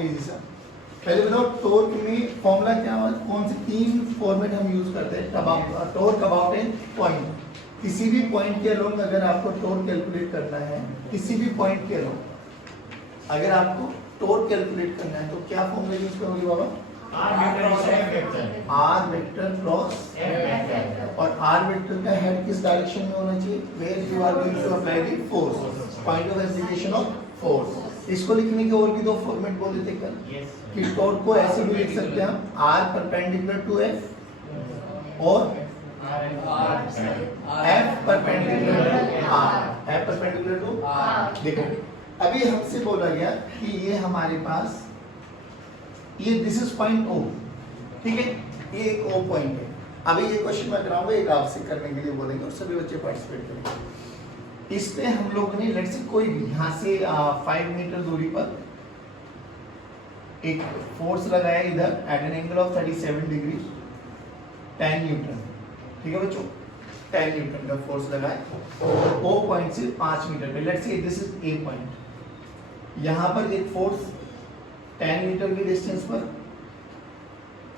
बहुत इजी सा। पहले बताओ टॉर्क में फॉर्मूला क्या है, कौन से 3 फॉर्मेट हम यूज करते हैं टॉर्क अबाउट ए पॉइंट। किसी भी पॉइंट के अलोंग अगर आपको टॉर्क कैलकुलेट करना है, किसी भी पॉइंट के अलोंग अगर आपको टॉर्क कैलकुलेट करना है तो क्या फॉर्मूला यूज करोगे बाबा? आर वेक्टर क्रॉस और आर वेक्टर का हेड किस डायरेक्शन में होना चाहिए? Where you are going to apply the force, point of application of force. इसको लिखने के और भी 2 फॉर्मेट बोले थे कल कि टॉर्क को ऐसे भी लिख सकते हैं हम, आर परपेंडिकुलर टू एफ और F perpendicular to R, F perpendicular to R. देखो अभी हमसे बोला गया कि ये हमारे पास ये दिस इज पॉइंट ओ, ठीक है, ये एक ओ पॉइंट है। अभी ये क्वेश्चन मैं कराऊंगा, एक आपसे करने के लिए बोलेंगे और सभी बच्चे पार्टिसिपेट करेंगे। इस पे हम लोगों ने लेट्स से कोई भी यहाँ से 5 मीटर दूरी पर एक फोर्स लगाया इधर at an angle of 37 degree 10 newton, ठीक है बच्चों, 10 न्यूटन का फोर्स लगाया ओ पॉइंट से 5 मीटर पे। Let's say this is a point, यहाँ पर एक फोर्स 10 मीटर की डिस्टेंस पर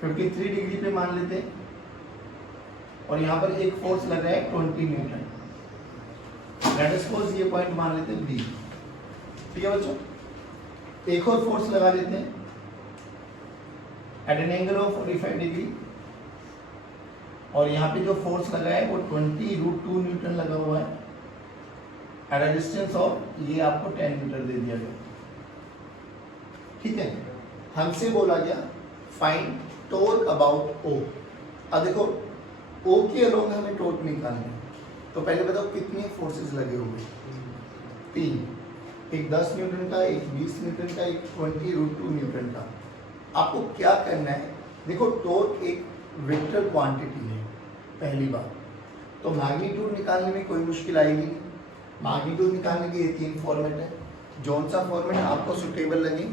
53 डिग्री पे मान लेते हैं और यहाँ पर एक फोर्स लगा है 20 न्यूटन। लेट अस सपोज ये पॉइंट मान लेते हैं बी, ठीक है बच्चों। एक और फोर्स लगा लेते हैं at an angle of 45 degree और यहाँ पे जो फोर्स लगा है वो 20√2 न्यूटन लगा हुआ है एट अ डिस्टेंस ऑफ, ये आपको 10 मीटर दे दिया गया, ठीक है। हमसे बोला गया फाइंड टॉर्क अबाउट ओ। अब देखो ओ के अलोंग हमें टॉर्क निकालना है, तो पहले बताओ कितने फोर्सेस लगे हुए? 3, एक 10 न्यूटन का, एक 20 न्यूटन का, एक 20√2 न्यूटन का। आपको क्या करना है, देखो टॉर्क एक वेक्टर क्वांटिटी है पहली बात, तो मैग्नीट्यूड निकालने में कोई मुश्किल आएगी नहीं। मैग्नीट्यूड निकालने के ये 3 फॉर्मेट है, जौन सा फॉर्मेट आपको सुटेबल लगे,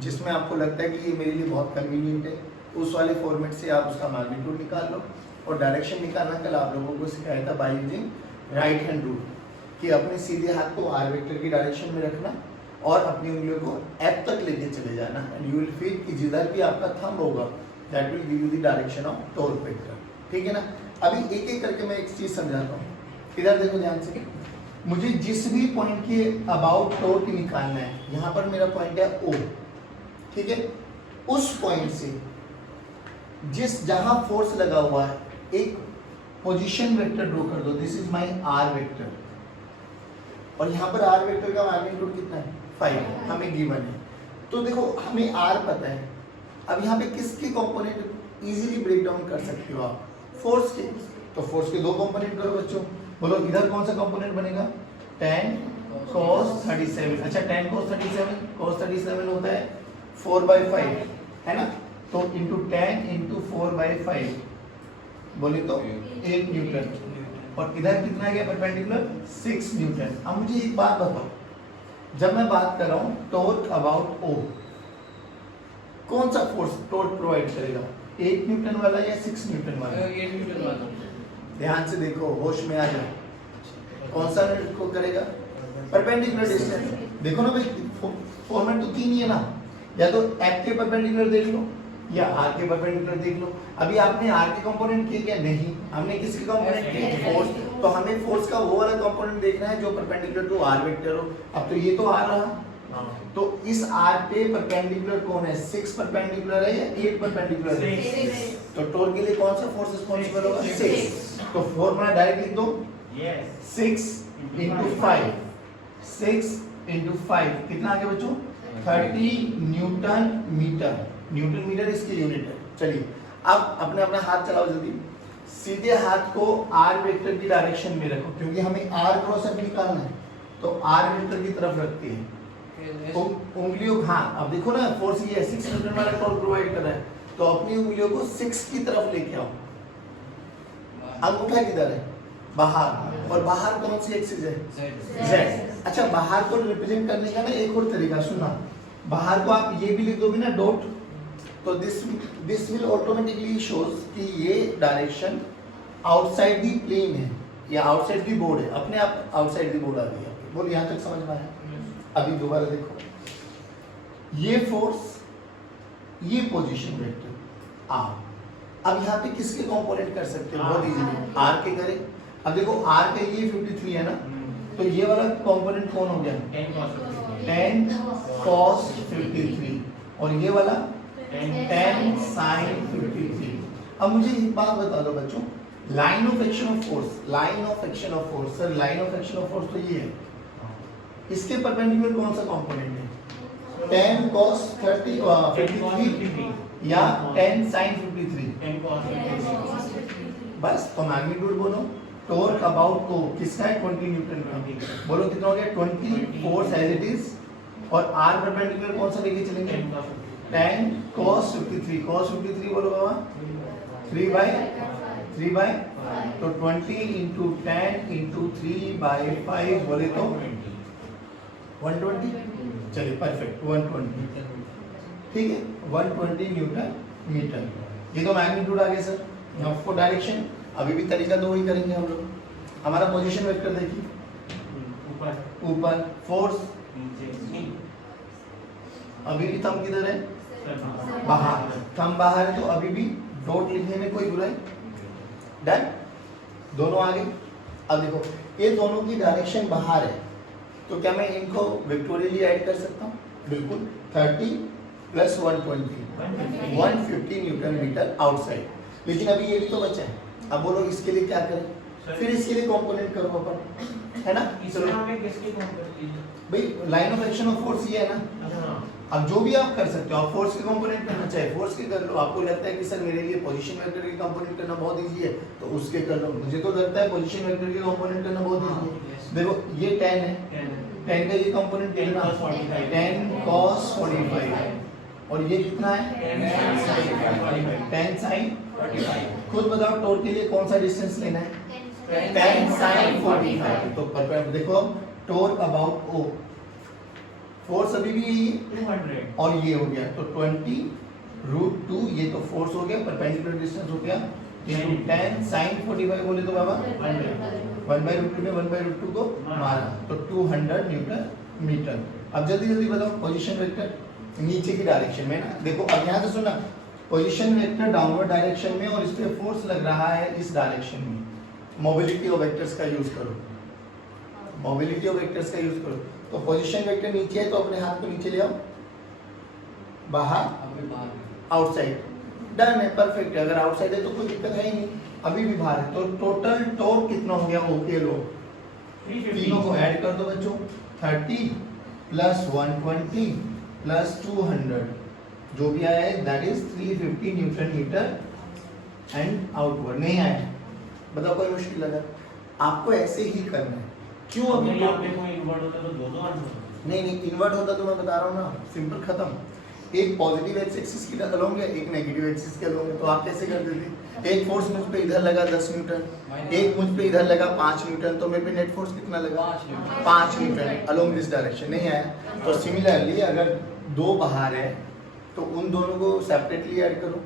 जिसमें आपको लगता है कि ये मेरे लिए बहुत कन्वीनियंट है, उस वाले फॉर्मेट से आप उसका मैग्नीट्यूड निकाल लो। और डायरेक्शन निकालना कल आप लोगों को सिखाया था by using right hand rule, कि अपने सीधे हाथ को आर वेक्टर की डायरेक्शन में रखना और अपनी उंगलियों को एफ तक लेके चले जाना, एंड यू विल फील कि जिधर भी आपका थंब होगा that will give you the direction of torque vector, ठीक है ना। अभी एक एक करके मैं एक चीज समझाता हूँ, इधर देखो ध्यान से। मुझे जिस भी पॉइंट के अबाउट टॉर्क निकालना है, यहाँ पर मेरा पॉइंट है ओ, ठीक है, उस पॉइंट से जिस जहां फोर्स लगा हुआ है एक पोजीशन वेक्टर ड्रॉ कर दो, this is my R vector, और यहाँ पर आर वेक्टर का मैग्नीट्यूड कितना है? 5 हमें गिवन है। तो देखो हमें आर पता है, अब यहाँ पे किसके कंपोनेंट इजीली ब्रेक डाउन कर सकते हो आप? फोर्स के। तो फोर्स के 2 कंपोनेंट करो बच्चों, बोलो इधर कौन सा कंपोनेंट बनेगा? 10 cos 37। अच्छा 10 cos 37 होता है 4/5, है ना, तो इंटू 10 इंटू 4/5 बोले तो 8 न्यूटन, और इधर कितना गया परपेंडिकुलर? 6 न्यूटन। अब मुझे एक बात बताओ, जब मैं बात कर रहा हूं टॉर्क अबाउट ओ, कौन सा फोर्स टॉर्क प्रोवाइड करेगा? 8 न्यूटन वाला या 6 न्यूटन वाला? 8 न्यूटन वाला। ध्यान से देखो, होश में आ जाओ, कौन सा को करेगा? Perpendicular distance. देखो ना भाई, फॉर्मेट तो 3 ही है ना, या तो एफ के परपेंडिकुलर देख लो या आर के परपेंडिकुलर देख लो। अभी आपने आर के कंपोनेंट किए क्या? नहीं, हमने किसके कंपोनेंट किए? फोर्स। तो हमें फोर्स का वो वाला कंपोनेंट देखना है जो परपेंडिकुलर टू आर वेक्टर हो। अब तो ये तो आ रहा, तो इस आर पे परपेंडिकुलर कौन है? 6 परपेंडिकुलर है या 8 परपेंडिकुलर है? 6। तो टॉर्क के लिए कौन सा फोर्स रिस्पांसिबल होगा? 6। तो फॉर्मूला डायरेक्ट लिख दो, 6 × 5, 6 × 5 कितना आ गया बच्चों? 30 न्यूटन मीटर। न्यूटन मीटर इसकी यूनिट है। चलिए अब अपने अपना हाथ चलाओ जल्दी, सीधे हाथ को आर वेक्टर की डायरेक्शन में रखो, क्योंकि हमें आर क्रॉस एफ निकालना है, तो आर वेक्टर की तरफ रखते हैं उंगलियों। हाँ अब देखो ना, फोर्स ये 6 न्यूटन वाला टॉर्क प्रोवाइड कर रहा है, तो अपनी उंगलियों को 6 की तरफ लेके आओ। अंगूठा किधर है? बाहर, और बाहर कौन सी एक्सिस है? Z। अच्छा बाहर को रिप्रेजेंट करने का ना एक और तरीका सुना, बाहर को आप ये भी लिख दोगे ना डॉट, तो दिस विल ऑटोमेटिकली शोज कि ये डायरेक्शन आउटसाइड दी प्लेन है या आउटसाइड दी बोर्ड है, अपने आप आउटसाइड दी बोर्ड आ गई। बोल यहाँ तक समझ में आया? अभी दोबारा देखो, ये फोर्स ये पोजीशन वेक्टर आर। अब यहाँ पे किसके कंपोनेंट कर सकते हो, बहुत इजीली आर के करें। अब देखो आर का ये 53 है ना, तो ये वाला कंपोनेंट कौन हो गया 10 cos 53 और ये वाला 10 sin 53। अब मुझे एक बात बता दो बच्चों, line of action of force, line of action of force, sir line of action of force तो ये है, इसके परपेंडिकुलर कौन सा कंपोनेंट है 10 cos 53 या 10 sin 53। बस तो मैग्नीट्यूड बोलो, टॉर्क अबाउट ओ किसका है 20 न्यूटन का, बोलो कितना हो गया 20 फोर्स एज इट इज, और आर परपेंडिकुलर कौन सा लेके चलेंगे 10 cos 53, cos 53 बोलो बाबा 3 बाय तो 20 into 10 into 3/5 बोले तो 120। चलिए परफेक्ट 120, ठीक है 120 न्यूटन मीटर। ये तो मैग्नीट्यूड आ गया सर। अब फॉर डायरेक्शन अभी भी तरीका दो ही करेंगे हम लोग। हमारा पोजीशन वेक्टर देखिए ऊपर, फोर्स अभी भी थंब किधर है बाहर, थंब बाहर है तो अभी भी डॉट लिखने में कोई बुराई, डन दोनों आगे। अब देखो ये दोनों की डायरेक्शन बाहर है तो क्या मैं इनको वेक्टोरियली ऐड कर सकता हूँ, बिल्कुल 30 + 120 150 न्यूटन मीटर आउटसाइड। लेकिन अभी ये भी तो बचा है, अब बोलो इसके लिए क्या करें, फिर इसके लिए कंपोनेंट करो अपन, है ना। भाई line of action of force ये है ना, अब जो भी आप कर सकते हो, आप फोर्स के कंपोनेंट करना चाहे फोर्स के कर लो, आपको लगता है कि सर मेरे लिए पोजीशन वेक्टर के कंपोनेंट करना बहुत इजी है तो उसके कर लो, मुझे तो लगता है पोजीशन वेक्टर के कंपोनेंट करना बहुत इजी है। देखो ये 10 है, 10 का ये कंपोनेंट कितना 10 cos 45 और ये कितना है 10 sin 45। खुद बताओ टॉर्क के लिए कौन सा डिस्टेंस लेना है 10 sin 45। तो परपेंडिकुलर देखो टॉर्क अबाउट ओ, फोर्स अभी भी 200 और ये हो गया तो 20√2, ये तो फोर्स हो गया, परपेंडिकुलर डिस्टेंस हो गया इनटू 10 sin 45 बोले तो बाबा 1/√2 में 1/√2 को मारा तो 200 न्यूटन मीटर। अब जल्दी जल्दी बताओ पोजीशन वेक्टर नीचे की डायरेक्शन में ना, देखो अब यहाँ से सुनना, पोजीशन वेक्टर डाउनवर्ड डायरेक्शन में और इस पे फोर्स लग रहा है इस डायरेक्शन में, मोबिलिटी ऑफ वेक्टर्स का यूज करो, मोबिलिटी ऑफ वेक्टर्स का यूज करो। तो पोजीशन वेक्टर नीचे है तो अपने हाथ को नीचे ले आओ, बाहर आउटसाइड, डन है परफेक्ट है। अगर आउटसाइड है तो कोई दिक्कत है ही नहीं, अभी भी बाहर है तो टोटल टॉर्क कितना हो गया ओके लो, तीनों को ऐड कर दो बच्चों 30 + 120 + 200 जो भी आया है that is 350 newton metre and outward. नहीं आया बताओ कोई मुश्किल लगा, आपको ऐसे ही करना है। क्यों अभी कोई इन्वर्ट होता तो दो आंसर नहीं इन्वर्ट होता तो मैं बता रहा हूँ ना, सिंपल खत्म। एक पॉजिटिव एक्स एक्सिस की अलोंग है, एक नेगेटिव एक्सिस के अलोंग है, तो आप कैसे कर देते, एक फोर्स मुझ पे इधर लगा 10 न्यूटन, एक मुझ पे इधर लगा 5 न्यूटन, तो मेरे पे नेट फोर्स कितना लगा 5 न्यूटन अलोंग दिस डायरेक्शन। नहीं आया तो सिमिलरली अगर दो बाहर है तो उन दोनों को सेपरेटली ऐड करो,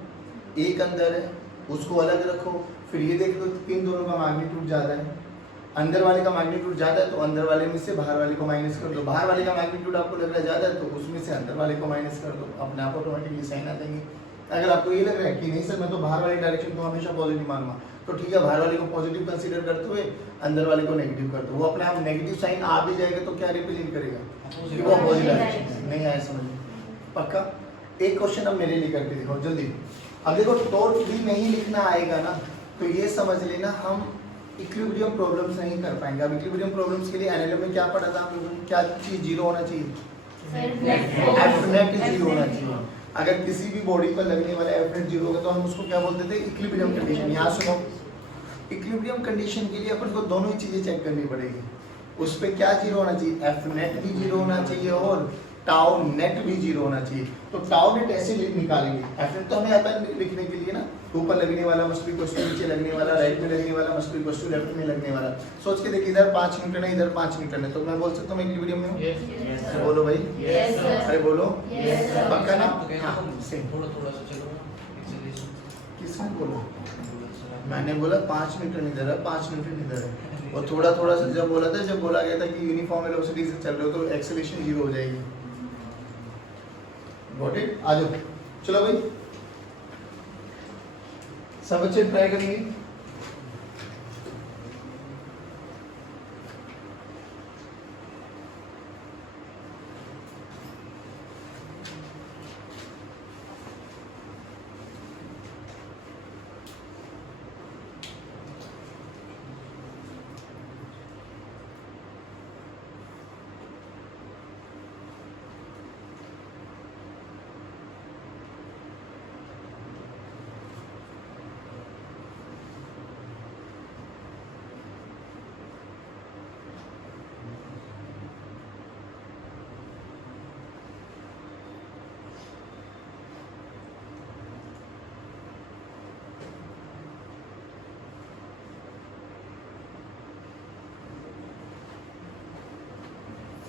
एक अंदर है उसको अलग रखो, फिर ये देख लो इन दोनों का मैग्नीट्यूड ज़्यादा है, अंदर वाले का मैग्नीट्यूड ज़्यादा है तो अंदर वाले में से बाहर वाले को माइनस कर दो, बाहर वाले का मैग्नीट्यूड आपको लग रहा है ज़्यादा है तो उसमें से अंदर वाले को माइनस कर दो, अपने आप ऑटोमेटिकली साइन आ जाएंगे। अगर आपको ये लग रहा है कि नहीं सर मैं तो बाहर वाली डायरेक्शन को हमेशा पॉजिटिव मानूंगा तो ठीक है, बाहर वाले को पॉजिटिव कंसीडर करते हुए अंदर वाले को नेगेटिव कर दो, वो अपने आप नेगेटिव साइन आ भी जाएगा तो क्या रिप्रेजेंट करेगा वो अपोजिट डायरेक्शन। नहीं आया समझ पक्का। एक क्वेश्चन अब मेरे लिए करके दिखाओ जल्दी। अब देखो टॉर्क भी नहीं लिखना आएगा ना तो ये समझ लेना हम इक्विलिब्रियम प्रॉब्लम्स नहीं कर पाएंगे। अब इक्विलिब्रियम प्रॉब्लम्स के लिए एनालिसिस में क्या पढ़ा था हम लोगों ने, क्या चीज जीरो होना चाहिए, एफ नेट जीरो होना चाहिए। अगर किसी भी बॉडी पर लगने वाला एफ नेट जीरो होगा तो हम उसको क्या बोलते थे इक्विलिब्रियम कंडीशन। यहाँ सुनो, इक्विलिब्रियम कंडीशन के लिए अपन को दोनों ही चीजें चेक करनी पड़ेगी, उस पर क्या जीरो होना चाहिए, एफ नेट भी जीरो होना चाहिए और टाउ नेट भी जीरो होना चाहिए। तो टाउ नेट ऐसे निकालेंगे, एफ नेट तो हमें आता है लिखने के लिए ना, ऊपर लगने वाला मस्ट बी इक्वल टू नीचे लगने वाला, राइट में लगने वाला must be equal to left में लगने वाला। सोच के देखिए इधर 5 न्यूटन है इधर 5 न्यूटन है तो मैं बोल सकता हूँ मैं इक्विलिब्रियम में हूँ। yes, बोलो भाई yes, अरे बोलो yes, पक्का ना। थोड़ा थोड़ा सा चलो किसने बोला, मैंने बोला 5 न्यूटन इधर है 5 न्यूटन इधर है, और थोड़ा थोड़ा सा जब बोला था, जब बोला गया था कि यूनिफॉर्म वेलोसिटी से चल रहे हो तो एक्सेलरेशन जीरो हो जाएगी। Got it. आ जाओ चलो भाई सब बच्चे ट्राई करेंगे।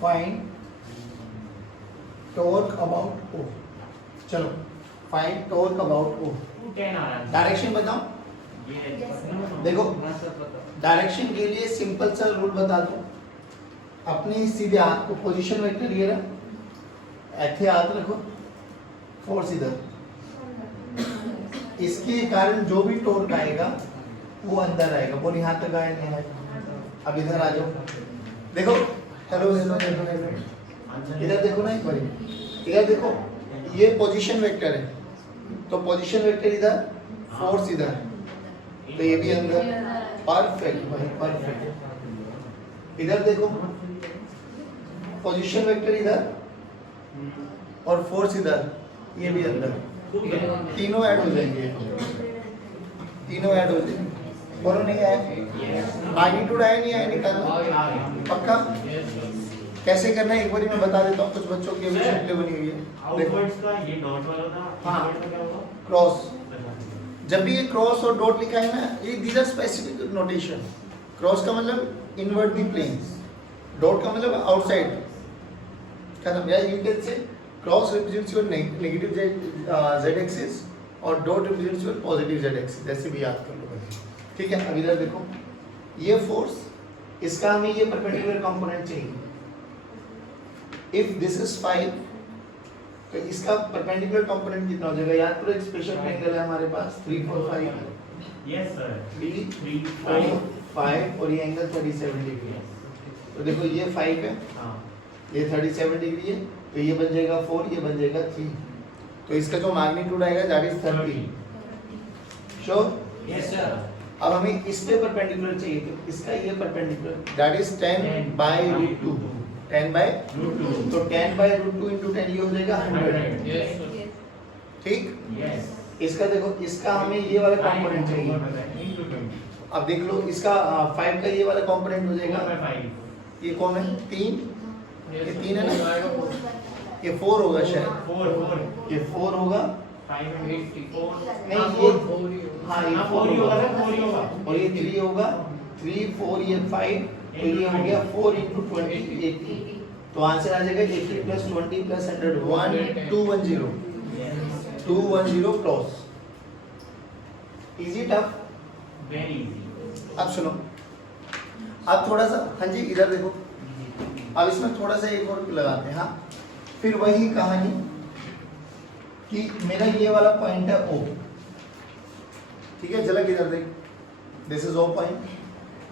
Find torque about O. चलो find torque about O. Direction बताओ। देखो डायरेक्शन के लिए सिंपल सा रूल बता दो। अपने सीधे हाथ को पोजीशन वेक्टर ये रहा, ऐसे हाथ रखो, फोर्स इधर। इसके कारण जो भी टॉर्क आएगा वो अंदर आएगा, बोली हाथ तक आया नहीं आएगा। अब इधर आ जाओ, देखो हेलो हेलो हेलो हेलो, इधर देखो ना एक बार, इधर देखो ये पोजीशन वेक्टर है, तो पोजीशन वेक्टर इधर, फोर्स इधर, तो ये भी अंदर। परफेक्ट भाई परफेक्ट। इधर देखो पोजीशन वेक्टर इधर और फोर्स इधर, ये भी अंदर, तीनों ऐड हो जाएंगे, तीनों ऐड हो जाएंगे। बोलो नहीं आया? मैग्नीट्यूड आया नहीं आया निकालना पक्का? कैसे करना है एक बार मैं बता देता हूँ, कुछ बच्चों की अभी शक्लें बनी हुई है। देखो ये डॉट वाला था, हाँ क्या होगा? क्रॉस, जब भी ये क्रॉस और डॉट लिखा है ना, ये these are specific notation. Cross का मतलब इनवर्ट द प्लेन्स, डॉट का मतलब आउटसाइड। खत्म। या you can say cross represents your negative z axis और dot represents your positive z axis, ऐसे भी याद कर लो। ठीक है। अब इधर देखो ये फोर्स, इसका हमें ये परपेंडिकुलर कंपोनेंट चाहिए। इफ दिस इज 5 तो इसका परपेंडिकुलर कंपोनेंट कितना हो जाएगा? याद करो एक स्पेशल ट्रायंगल है हमारे पास 3 4 5। यस सर, 3 3 4 5 और ये एंगल 37 डिग्री है। तो देखो ये 5 है, हाँ ये 37 डिग्री है, तो ये बन जाएगा 4, ये बन जाएगा 3। तो इसका जो मैग्नीट्यूड आएगा that is 30। Sure? Yes sir. अब हमें इस पे परपेंडिकुलर चाहिए, तो इसका ये perpendicular that is 10 by root 2। 10 by root 2, तो 10 बाय रूट 2 इनटू 10 ये हो जाएगा 100। ठीक? यस। इसका देखो, इसका हमें ये वाला कंपोनेंट चाहिए। अब देख लो इसका 5 का ये वाला कंपोनेंट हो जाएगा, ये कौन है? 3, ये 3 है ना, ये 4 होगा शायद, 4 ये 4 होगा 584 नहीं, ये हाँ ये 4 होगा और ये 3 होगा, 3 4 ये 5, तो ये हो गया 4 into 20 80। तो आंसर आ जाएगा 80 plus 20 plus 100 1210 210 cross. Easy tough? Very easy. अब सुनो, अब थोड़ा सा, हाँ जी इधर देखो, अब इसमें थोड़ा सा एक और लगाते हैं। हाँ फिर वही कहानी कि मेरा ये वाला पॉइंट है O, ठीक है, झलक इधर देख, दिस इज O पॉइंट।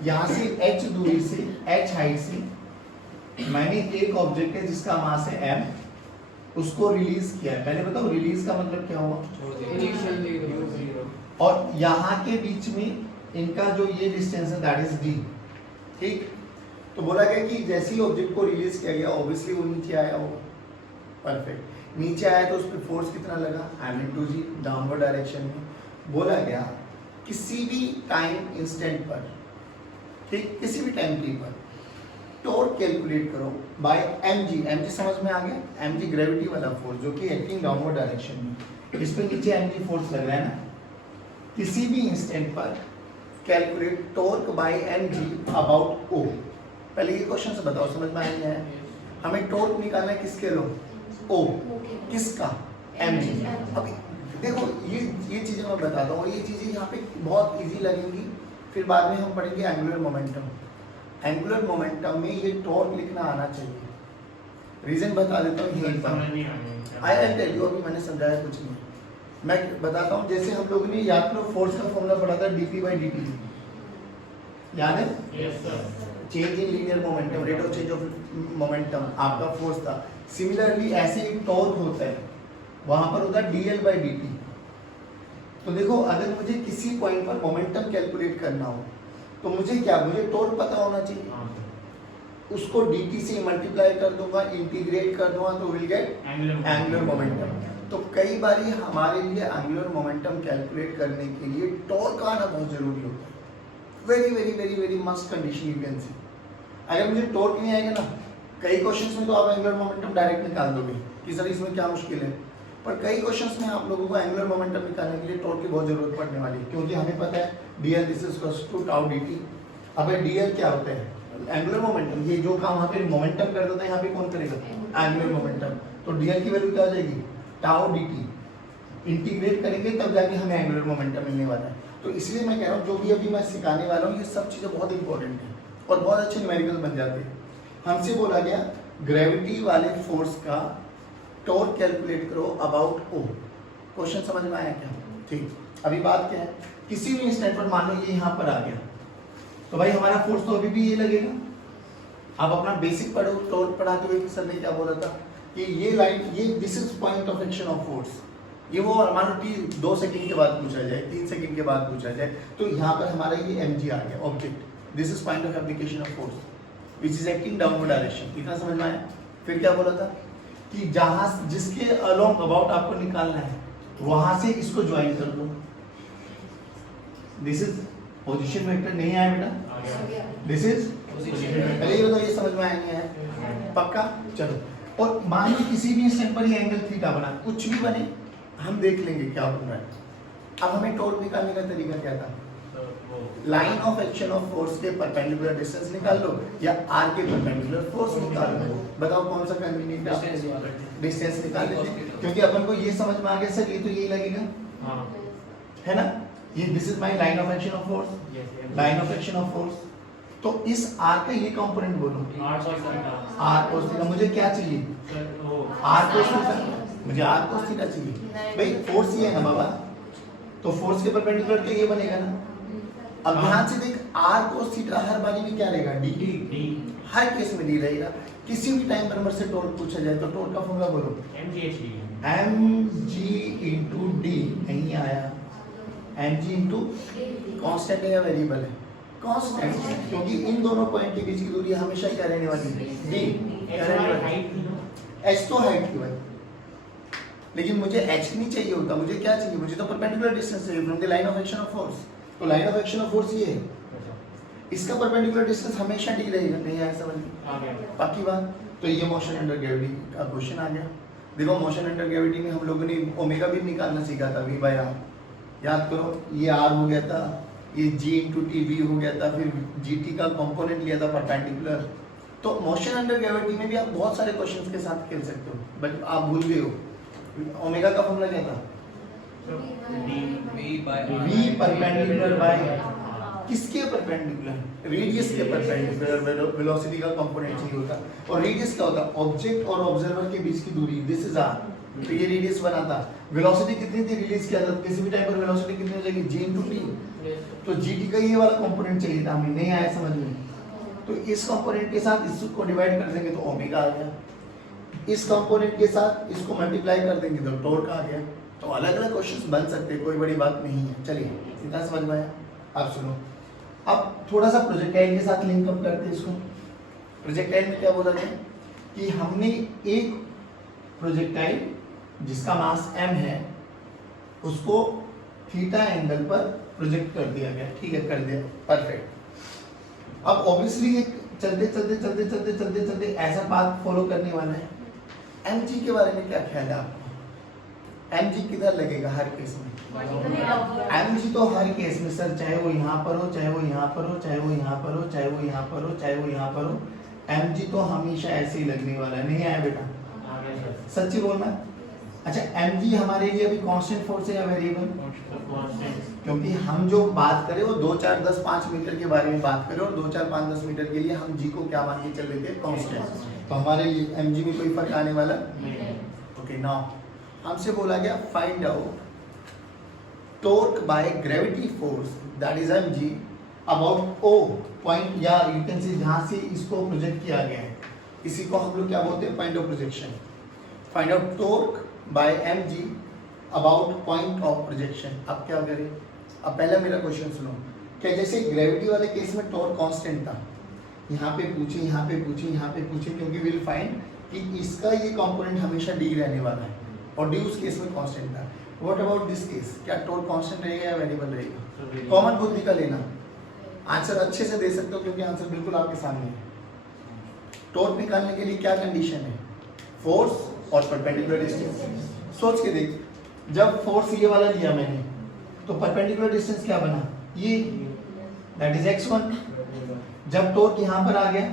यहाँ से H दूरी से, H हाइट से मैंने एक ऑब्जेक्ट है जिसका मास है M, उसको रिलीज किया है। पहले बताओ रिलीज का मतलब क्या हुआ? और यहाँ के बीच में इनका जो ये डिस्टेंस है दैट इज D। ठीक, तो बोला गया कि जैसे ही ऑब्जेक्ट को रिलीज किया गया ऑब्वियसली वो नीचे आया होगा। परफेक्ट। नीचे आया तो उस पर फोर्स कितना लगा? m/g, डाउनवर्ड डायरेक्शन में। बोला गया किसी भी टाइम इंस्टेंट पर, ठीक, किसी भी टाइम t पर टॉर्क कैलकुलेट करो बाय mg। mg समझ में आ गया? mg ग्रेविटी वाला फोर्स जो कि एक्टिंग डाउनवर्ड डायरेक्शन में, इस पे नीचे mg फोर्स लग रहा है ना। किसी भी इंस्टेंट पर calculate torque bye mg about o। पहले ये क्वेश्चन से बताओ, समझ में आया है? हमें टॉर्क निकालना है किसके लो? O। किसका? mg। अभी देखो ये चीजें मैं बताता हूँ, ये चीजें यहाँ पे बहुत इजी लगेंगी, फिर बाद में हम पढ़ेंगे एंगुलर मोमेंटम। एंगुलर मोमेंटम में ये टॉर्क लिखना आना चाहिए। रीजन बता देता हूँ यहीं पर, आई टेल यू, अभी मैंने समझाया कुछ नहीं। मैं बताता हूँ, जैसे हम लोगों ने याद करो फोर्स का फॉर्मूला पढ़ा था dp/dt, याद है? Yes, sir. Change in linear momentum, rate of change of momentum आपका फोर्स था। सिमिलरली ऐसे एक टॉर्क होता है, वहां पर होता है dl/dt। तो देखो अगर मुझे किसी पॉइंट पर मोमेंटम कैलकुलेट करना हो तो मुझे टॉर्क पता होना चाहिए, हाँ, sir. उसको dt से मल्टीप्लाई कर दूंगा, इंटीग्रेट कर दूंगा तो विल गेट एंगुलर मोमेंटम। तो कई बार हमारे लिए एंगुलर मोमेंटम कैलकुलेट करने के लिए टॉर्क आना बहुत जरूरी होता है। Very very very very must condition you can से। अगर मुझे टॉर्क नहीं आएगा ना, कई क्वेश्चंस में तो आप एंगुलर मोमेंटम डायरेक्ट निकाल दोगे कि सर इसमें क्या मुश्किल है, पर कई क्वेश्चंस में आप लोगों को एंगुलर मोमेंटम निकालने के लिए टॉर्क की बहुत जरूरत पड़ने वाली है, क्योंकि हमें पता है dl this is equals to tau dt। अब dl क्या होता है? Angular momentum. ये जो काम वहाँ पे मोमेंटम कर देता है यहाँ पे कौन करेगा? Angular momentum. तो dl की वैल्यू क्या हो जाएगी? Tau dt। इंटीग्रेट करेंगे तब जाके हमें एंगुलर मोमेंटम मिलने वाला है। तो इसलिए मैं कह रहा हूँ जो भी अभी मैं सिखाने वाला हूँ ये सब चीज़ें बहुत इंपॉर्टेंट हैं और बहुत अच्छे न्यूमेरिकल बन जाते हैं। हमसे बोला गया ग्रेविटी वाले फोर्स का टॉर्क कैलकुलेट करो अबाउट ओ। क्वेश्चन समझ में आया क्या? ठीक। अभी बात क्या है, किसी भी इंस्टेंट पर मान लो ये यहाँ पर आ गया तो भाई हमारा फोर्स तो अभी भी ये लगेगा। आप अपना बेसिक पढ़ो, टॉर्क पढ़ाते हुए कि सर ने क्या बोला था कि ये लाइन, ये this is point of action of force. ये वो मान लो कि 2 सेकंड के बाद पूछा जाए, 3 सेकंड के बाद पूछा जाए, तो यहाँ पर हमारा ये mg आ गया, object. This is point of application of force which is acting downward direction. इतना समझ में आया? फिर क्या बोला था कि जहां जिसके अलोंग अबाउट आपको निकालना है वहां से इसको ज्वाइन कर दो। This is position vector. नहीं आया बेटा? दिस इज पहले ये बताओ ये समझ में आया नहीं आया? पक्का? चलो। और मान लो किसी भी इंस्टेंट पर ये एंगल थीटा बना, कुछ भी बने, हम देख लेंगे क्या बन रहा है। अब हमें टॉर्क निकालने का तरीका क्या था? Line of action of force के परपेंडिकुलर डिस्टेंस निकाल लो या आर के परपेंडिकुलर फोर्स निकाल लो। बताओ कौन सा कन्वीनियंट है? डिस्टेंस निकाल लेते हैं, क्योंकि अपन को ये समझ में आ गया सर ये तो यही लगेगा, है ना? ये this is my line of action of force, line of action of force. तो इस आर का ये कंपोनेंट बोलो, आर कोस थीटा। मुझे क्या चाहिए? R cos theta. मुझे आर कोस थीटा चाहिए। भाई फोर्स ये है ना बाबा, तो फोर्स के परपेंडिकुलर तो ये बनेगा ना। अब ध्यान से देख, आर कोस थीटा हर बारी में क्या रहेगा? डी। हर केस में डी रहेगा। किसी भी टाइम पर हमसे टॉर्क पूछा जाए तो टॉर्क का फॉर्मूला बोलो, mg into d। नहीं आया, mg into कांस्टेंट है या वेरिएबल है? कांस्टेंट, क्योंकि इन दोनों पॉइंट के बीच की दूरी हमेशा क्या रहने वाली है? d। h तो हाइट की भाई, लेकिन मुझे h नहीं चाहिए होता, मुझे क्या चाहिए? मुझे तो परपेंडिकुलर डिस्टेंस चाहिए from the line of action of force. तो line of action of force ये है, इसका परपेंडिकुलर डिस्टेंस हमेशा d रहेगा। नहीं आया समझ में? पक्की बात। तो ये मोशन अंडर ग्रेविटी का क्वेश्चन आ गया। देखो मोशन अंडर ग्रेविटी में हम लोगों ने ओमेगा भी निकालना सीखा था, v बाय r। याद करो, ये r हो गया था, ये g into t v हो गया था, फिर gt का कंपोनेंट लिया था परपेंडिकुलर। तो मोशन अंडर ग्रेविटी में भी आप बहुत सारे क्वेश्चंस के साथ खेल सकते हो, बट आप भूल गए हो ओमेगा का फॉर्मूला क्या था? v परपेंडिकुलर बाय किसके परपेंडिकुलर? रेडियस के परपेंडिकुलर वेलोसिटी का कंपोनेंट चाहिए होता। और रेडियस क्या होता? ऑब्जेक्ट और ऑब्जर्वर के बीच की दूरी, दिस इज आर। तो ये रेडियस बना था। वेलोसिटी कितनी थी रिलीज किया था? किसी भी टाइम पर वेलोसिटी कितनी हो जाएगी? g into t। तो gt का ये वाला कंपोनेंट चाहिए था हमें। नहीं आया समझ में? तो इस कंपोनेंट के साथ इसको डिवाइड कर देंगे तो ओमेगा आ गया, इस कंपोनेंट के साथ इसको मल्टीप्लाई कर देंगे तो टॉर्क आ गया। तो अलग अलग क्वेश्चंस बन सकते हैं, कोई बड़ी बात नहीं है। चलिए इतना समझ में आया? आप सुनो, अब थोड़ा सा प्रोजेक्टाइल के साथ लिंक अप करते हैं इसको। प्रोजेक्टाइल में क्या बोला गया कि हमने एक प्रोजेक्टाइल जिसका मास m है उसको थीटा एंगल पर प्रोजेक्ट कर दिया गया। ठीक है, कर दिया, परफेक्ट। अब ऑब्वियसली चलते चलते चलते चलते चलते चलते ऐसा बात फॉलो करने वाला है। mg के बारे में क्या ख्याल है आपको? mg किधर लगेगा हर केस में? mg तो हर केस में सर, चाहे वो यहाँ पर हो, चाहे वो यहाँ पर हो, चाहे वो यहाँ पर हो, चाहे वो यहाँ पर हो, चाहे वो यहाँ पर हो, mg तो हमेशा ऐसे ही लगने वाला है। नहीं आया बेटा? सच्ची बोलना। अच्छा, mg हमारे लिए अभी कांस्टेंट फोर्स है या वेरिएबल? क्योंकि हम जो बात करें वो 2 4 10 5 मीटर के बारे में बात करें और 2 4 5 10 मीटर के लिए हम g को क्या मान के चल रहे थे? कांस्टेंट। तो हमारे लिए mg में कोई फर्क आने वाला? ओके, नाउ हमसे बोला गया find out torque by gravity force that is mg about O point या you can say जहाँ से इसको प्रोजेक्ट किया गया है, इसी को हम लोग क्या बोलते हैं, point of projection. Find out torque bye mg about point of projection. अब क्या करें, अब पहला मेरा क्वेश्चन सुनो. क्या जैसे ग्रेविटी वाले केस में टॉर्क कांस्टेंट था, यहाँ पे पूछे यहाँ पे पूछे यहाँ पे पूछे, क्योंकि विल फाइंड कि इसका ये कंपोनेंट हमेशा डी रहने वाला है और डी उस केस में कांस्टेंट था. व्हाट अबाउट दिस केस, क्या टॉर्क कांस्टेंट रहेगा या वेरिएबल रहेगा? कॉमन बुद्धि का लेना, आंसर अच्छे से दे सकते हो क्योंकि आंसर बिल्कुल आपके सामने है. टॉर्क निकालने के लिए क्या कंडीशन है, फोर्स और परपेंडिकुलर डिस्टेंस. सोच के देख, जब फोर्स ये वाला लिया मैंने तो परपेंडिकुलर डिस्टेंस क्या बना, ये दैट इज x1. जब टॉर्क यहाँ पर आ गया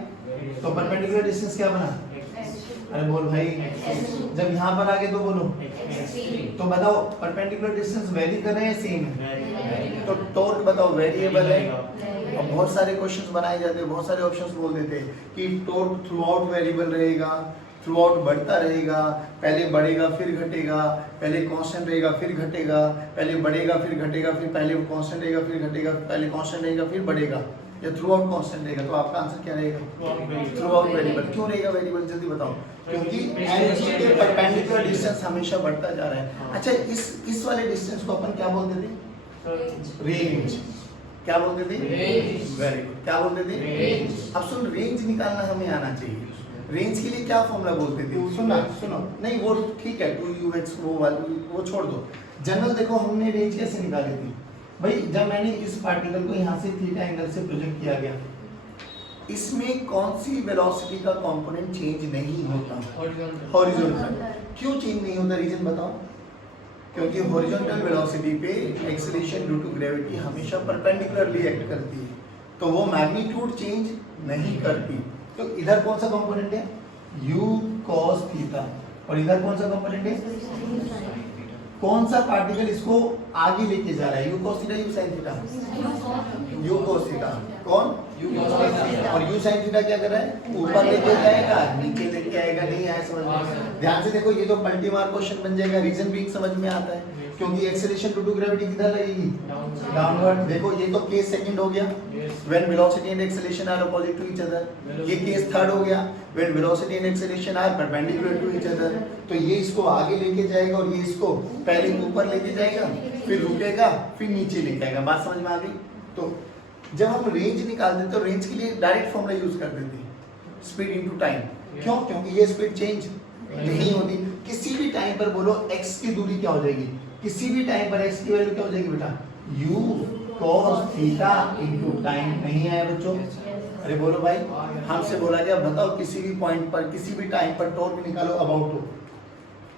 तो परपेंडिकुलर डिस्टेंस क्या बना, अरे बोल भाई, जब यहाँ पर आ गए तो बोलो. तो बताओ परपेंडिकुलर डिस्टेंस वेरी कर रहे हैं, सेम है, तो टॉर्क बताओ वेरिएबल है. और बहुत सारे क्वेश्चंस बनाए जाते हैं, बहुत सारे ऑप्शंस बोल देते हैं कि टॉर्क थ्रू आउट वेरिएबल रहेगा, थ्रू आउट बढ़ता रहेगा, पहले बढ़ेगा फिर घटेगा, पहले कांस्टेंट रहेगा फिर घटेगा, पहले बढ़ेगा फिर घटेगा, फिर पहले कांस्टेंट रहेगा फिर घटेगा, पहले कांस्टेंट रहेगा फिर बढ़ेगा, या थ्रू आउट कांस्टेंट रहेगा. तो आपका आंसर क्या रहेगा, थ्रू आउट वेरिएबल. क्यों रहेगा वेरिएबल, जल्दी बताओ. क्योंकि mg के परपेंडिकुलर डिस्टेंस हमेशा बढ़ता जा रहा है. अच्छा, इस वाले डिस्टेंस को अपन क्या बोलते थे, रेंज. क्या बोलते थे, वेरी गुड. क्या बोलते थे, रेंज. अब सुन, रेंज निकालना हमें आना चाहिए. रेंज के लिए क्या फॉर्मूला बोलते थे, सुनो नहीं वो ठीक है, 2ux वो छोड़ दो. जनरल देखो, हमने रेंज कैसे निकाली थी भाई, जब मैंने इस पार्टिकल को यहाँ से थीटा एंगल से प्रोजेक्ट किया गया, इसमें कौन सी वेलोसिटी का कंपोनेंट चेंज नहीं होता, हॉरिजॉन्टल. क्यों चेंज नहीं होता, रीजन बताओ. क्योंकि हॉरिजॉन्टल वेलोसिटी पे एक्सेलरेशन ड्यू टू ग्रेविटी हमेशा परपेंडिकुलरली एक्ट करती है, तो वो मैग्नीट्यूड चेंज नहीं करती. तो इधर कौन सा कंपोनेंट है, u cos थीटा, और इधर कौन सा कंपोनेंट है, कौन सा पार्टिकल इसको आगे लेके जा रहा है, u cos theta, u sin theta, u cos theta. कौन, u cos थीटा. और u sin थीटा क्या कर रहा है, ऊपर लेके जाएगा नीचे लेके आएगा. नहीं आया समझ में, ध्यान से देखो, ये तो मल्टी मार्क क्वेश्चन बन जाएगा. रीजन भी समझ में आता है, क्योंकि एक्सेलरेशन ड्यू टू ग्रेविटी किधर लगेगी, डाउनवर्ड. देखो ये तो केस सेकंड हो गया, when velocity and acceleration are opposite to each other. ये केस थर्ड हो गया, when velocity and acceleration are perpendicular to each other. तो ये इसको आगे लेके जाएगा और ये इसको पहले ऊपर लेके जाएगा, फिर रुकेगा, फिर नीचे लेके आएगा. बात समझ में आ गई. तो जब हम रेंज निकालते तो रेंज के लिए डायरेक्ट फॉर्मूला यूज करते थे, स्पीड इनटू टाइम. क्यों, क्योंकि ये स्पीड चेंज नहीं होती. किसी भी टाइम पर बोलो x की दूरी क्या हो जाएगी, किसी भी टाइम पर x की वैल्यू क्या हो जाएगी बेटा, u cos theta into time. नहीं आया बच्चों, अरे बोलो भाई, हमसे बोला गया बताओ किसी भी पॉइंट पर किसी भी टाइम पर टॉर्क निकालो अबाउट हो.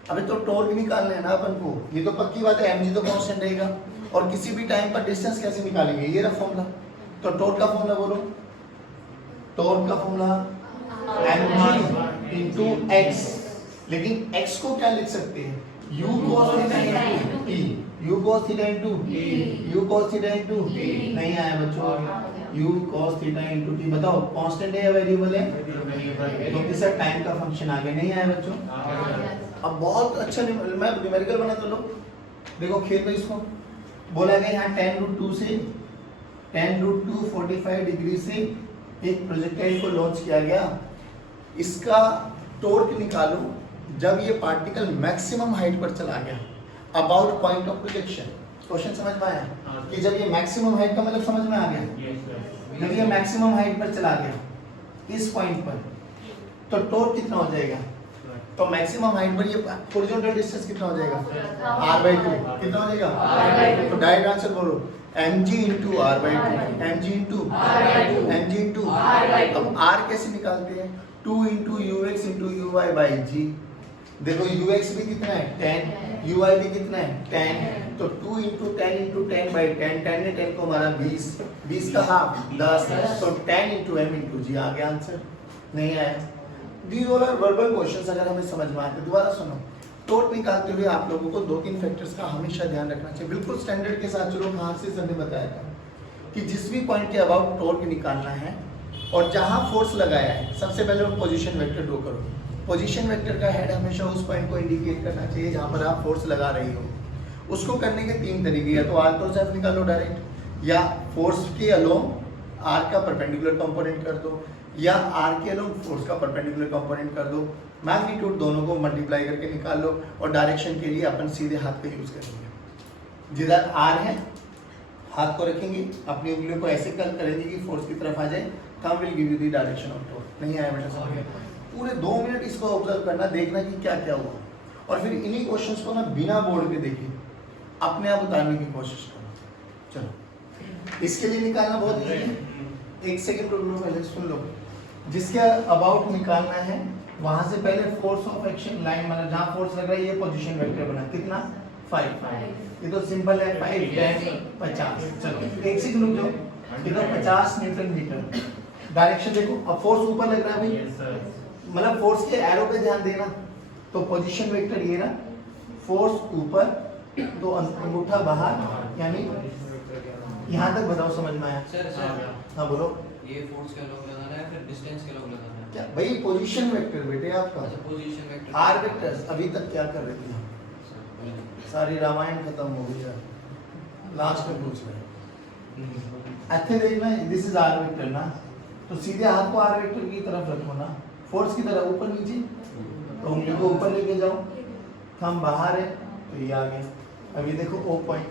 अबे तो टॉर्क निकालना है ना अपन को, ये तो पक्की बात है, mg तो कांस्टेंट रहेगा, और किसी भी टाइम पर डिस्टेंस कैसे निकालेंगे, ये रहा फॉर्मूला. तो टॉर्क का फॉर्मूला बोलो, टॉर्क का फॉर्मूला mg इनटू x. लेकिन x को क्या लिख सकते हैं, u cos theta into t, u cos theta into u cos theta into. नहीं आया बच्चों, u cos theta into t. बताओ कांस्टेंट है या वेरिएबल है, तो किसका टाइम का फंक्शन आ गया. नहीं आया बच्चों. अब बहुत अच्छा मैं न्यूमेरिकल बना तो लो, देखो खेल में इसको बोला गया यहाँ tan√2 से tan√2 45 डिग्री से एक प्रोजेक्टाइल को लॉन्च किया गया. इसका टॉर्क निकालो जब ये पार्टिकल मैक्सिमम हाइट पर चला गया, about point of projection. Question समझ में आया कि जब ये मैक्सिमम हाइट का मतलब समझ में आ गया, जब ये मैक्सिमम हाइट पर चला गया इस पॉइंट पर, तो टॉर्क कितना हो जाएगा. तो मैक्सिमम हाइट पर ये हॉरिजॉन्टल डिस्टेंस कितना हो जाएगा, r/2. कितना हो जाएगा, तो डायरेक्ट आंसर बोलो, mg into r/2, mg into mg into. अब r कैसे निकालते हैं, 2 into ux into uy by g. देखो ux भी कितना है 10, uy भी कितना है 10, तो 2 into 10 into 10 by 10, 10 ने 10 को मारा 20, 20 का हाफ 10, तो 10 into m into g आ गया आंसर. नहीं आया. These all are verbal questions, अगर हमें समझ में आते. दोबारा सुनो, टॉर्क निकालते हुए आप लोगों को 2-3 फैक्टर्स का हमेशा ध्यान रखना चाहिए. बिल्कुल स्टैंडर्ड के साथ चलो. कहाँ से सर ने बताया था कि जिस भी पॉइंट के अबाउट टॉर्क निकालना है और जहाँ फोर्स लगाया है, सबसे पहले पोजीशन वेक्टर ड्रॉ करो. पोजीशन वेक्टर का हेड हमेशा उस पॉइंट को इंडिकेट करना चाहिए जहाँ पर आप फोर्स लगा रही हो, उसको करने के तीन तरीके, या तो आर क्रॉस एफ निकालो डायरेक्ट, या फोर्स के अलोंग आर का परपेंडिकुलर कंपोनेंट कर दो, या आर के अलोंग फोर्स का परपेंडिकुलर कंपोनेंट कर दो। मैग्नीट्यूड दोनों को मल्टीप्लाई करके निकाल लो, और डायरेक्शन के लिए अपन सीधे हाथ का यूज करेंगे। जिधर आर है हाथ को रखेंगे, अपनी उंगलियों को ऐसे कर्ल करेंगे कि फोर्स की तरफ आ जाए। Thumb will give you the direction of torque. नहीं आया बेटा समझ में? पूरे 2 मिनट इसको ऑब्जर्व करना, देखना कि क्या क्या हुआ, और फिर इन्हीं क्वेश्चंस को ना बिना बोर्ड पे देखे अपने आप उतारने की कोशिश करो। चलो, इसके लिए निकालना बहुत इजी है। 1 सेकंड रुक लो, पहले सुन लो। जिसके अबाउट निकालना है वहां से पहले फोर्स ऑफ एक्शन लाइन, मतलब जहां फोर्स लग रहा है ये पोजीशन वेक्टर बना, कितना 5। ये तो सिंपल है, 5 10 50। चलो 1 सेकंड रुक जाओ। ये तो 50 न्यूटन मीटर। डायरेक्शन देखो, अब फोर्स ऊपर लग रहा है भाई, Yes, sir. मतलब फोर्स के एरो पे ध्यान देना। तो पोजीशन वेक्टर ये ना, फोर्स ऊपर तो अंगूठा बाहर, यानी यहाँ तक बताओ समझ में आया? सर सर हाँ बोलो। ये फोर्स के लॉग लगाना है, फिर डिस्टेंस के लॉग लगाना है। क्या भाई पोजीशन वेक्टर बेटे आपका, अच्छा पोजीशन वेक्टर आर वेक्टर्स। अभी तक क्या कर रहे थे हम? सारी रामायण खत्म हो गई यार, लास्ट में पूछ रहे हैं। ऐसे देखना, दिस इज आर वेक्टर ना, तो सीधे हाथ को आर वेक्टर की तरफ रखो ना, फोर्स की तरफ ऊपर नीचे, तो उंगली को ऊपर लेके जाओ। थंब बाहर है तो ये आ गया। अभी देखो ओ पॉइंट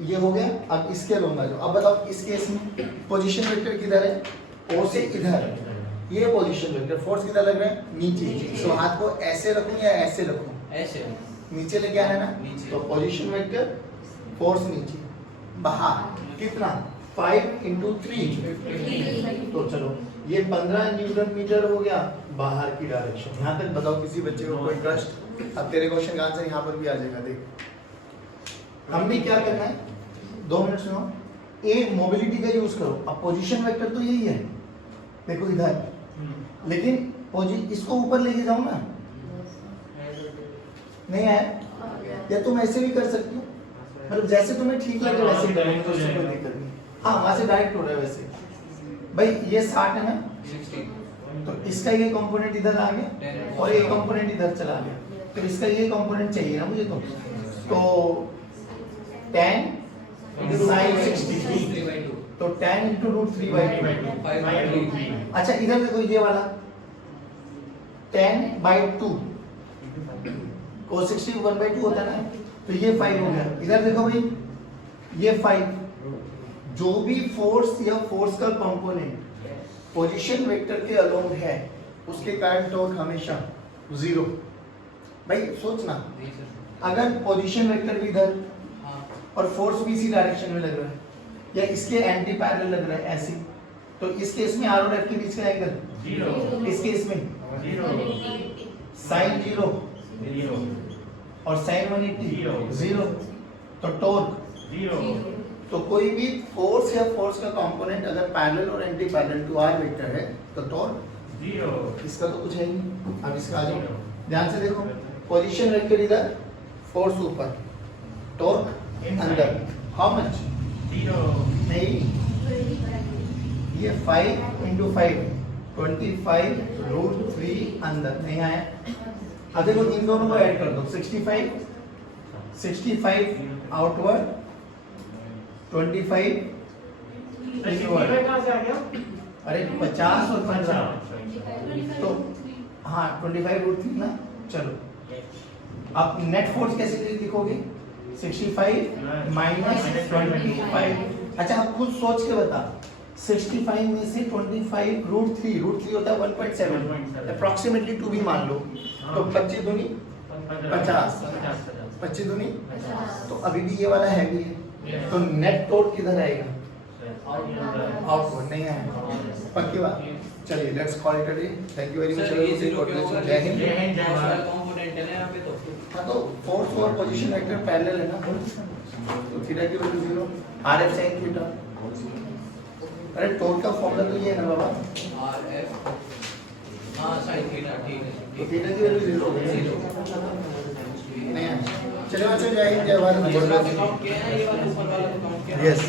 ये हो गया। अब इसके लोग आ जाओ। अब बताओ इस केस में पोजीशन वेक्टर किधर है? ओ से इधर। ये पोजीशन वेक्टर, फोर्स किधर लग रहा है? नीचे। तो हाथ को ऐसे रखूं या ऐसे रखूं? ऐसे नीचे लेके आना है ना, नीचे। तो पोजीशन वेक्टर फोर्स नीचे, बाहर कितना 5 × 3। तो चलो ये 15 न्यूटन मीटर हो गया बाहर की डायरेक्शन। यहाँ तक बताओ किसी बच्चे को कोई ट्रस्ट? अब तेरे क्वेश्चन का आंसर यहाँ पर भी आ जाएगा। देख हमने क्या करना है, 2 मिनट सुनो। ए मोबिलिटी का यूज करो। अब पोजीशन वेक्टर तो यही है, देखो इधर, लेकिन इसको ऊपर लेके जाओ ना। नहीं है? या तुम ऐसे भी कर सकते हो, मतलब जैसे तुम्हें ठीक लगे वैसे करोगे, तो उससे कोई दिक्कत नहीं। हाँ वहां से डायरेक्ट हो रहा है वैसे। भाई ये 60 है ना, 60 तो इसका ये कंपोनेंट इधर आ गया और ये कंपोनेंट इधर चला गया, तो इसका ये कंपोनेंट चाहिए ना मुझे। तो 10 sin 60, 3/2 तो 10 × √3/2। 5/2 अच्छा इधर देखो ये वाला 10/2, cos 60 1/2 होता है ना, तो ये 5 हो गया। इधर देखो भाई ये 5, जो भी फोर्स या फोर्स का कंपोनेंट पोजीशन वेक्टर के अलोंग है उसके कारण टॉर्क हमेशा 0। भाई सोचना, जी सर। अगर पोजीशन वेक्टर भी इधर हाँ और फोर्स भी इसी डायरेक्शन में लग रहा है, या इसके एंटी पैरेलल लग रहा है ऐसे, तो इस केस में आर और एफ के बीच का एंगल 0, इस केस में 0, sin 0 0, और sin 180 0, तो टॉर्क 0। तो कोई भी फोर्स या फोर्स का कंपोनेंट अगर पैरेलल और anti parallel to R vector है तो टॉर्क 0। इसका तो कुछ है ही नहीं। अब इसका आ जाओ, ध्यान से देखो, पोजीशन वेक्टर इधर, फोर्स ऊपर, टॉर्क अंदर। How much? 0। नहीं, ये 5 × 5 25 √3 अंदर नहीं आया। अब देखो इन दोनों को ऐड कर दो, 65 आउटवर्ड, 25 इनवर्ड। कहाँ से आ गया? अरे 50 और 15, तो हाँ 25 √3 ना। चलो अब नेट फोर्स कैसे लिखोगे? 65 - 25। अच्छा आप खुद सोच के बता, 65 में से 25 √3 होता है 1.7, अप्रोक्सीमेटली 2 भी मान लो, तो 25 दूनी 50, 25 दूनी, तो अभी भी ये वाला है भी है, तो नेट टॉर्क किधर आएगा? आउटवर्ड नहीं आएगा। पक्की बात। चलिए let's call it a day. Thank you very much. Sir ये 0 क्या होगा? जय हिंद। जय हिंद, जय फोर्स वाला भारत। कंपोनेंट है ना यहाँ पे, तो हाँ तो फोर्स और पोजीशन वेक्टर पैरेलल है ना, तो थीटा की वैल्यू 0, RF sin थीटा। अरे टॉर्क का फॉर्मूला तो ये है ना बाबा, RF हाँ sin थीटा, ठीक है तो थीटा की वैल्यू 0 हो गई। 0 नहीं चलिए अच्छा, जय हिंद जय भारत। ये वाला काउंट किया है ना, ये वाला ऊपर वाला काउंट किया है? यस